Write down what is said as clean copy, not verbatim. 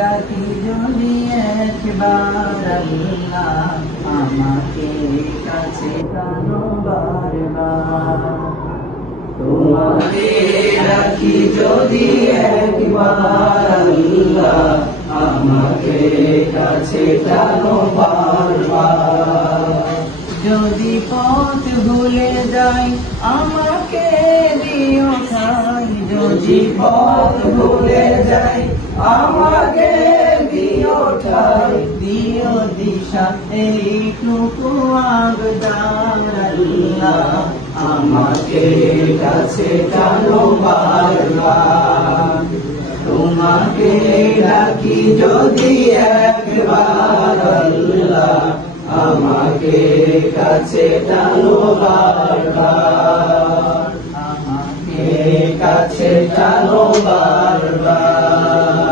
রাখি যদি একবার আল্লাহ আমাকে কাছে টানো বারবার। তোমাকে রাখি যদি একবার আল্লাহ আমাকে কাছে টানো বারবার। যদি পথ ভুলে যাই আমাকে দিও ঠাই, যদি পথ ভুলে যাই আমাকে দিও ঠাই, দিও দিশা এইটুকু আবদার আল্লাহ আমাকে কাছে টানো বারবার। তোমাকে ডাকি যদি একবার আল্লাহ আমাকে কাছে টানো বারবার, আমাকে কাছে টানো বারবার।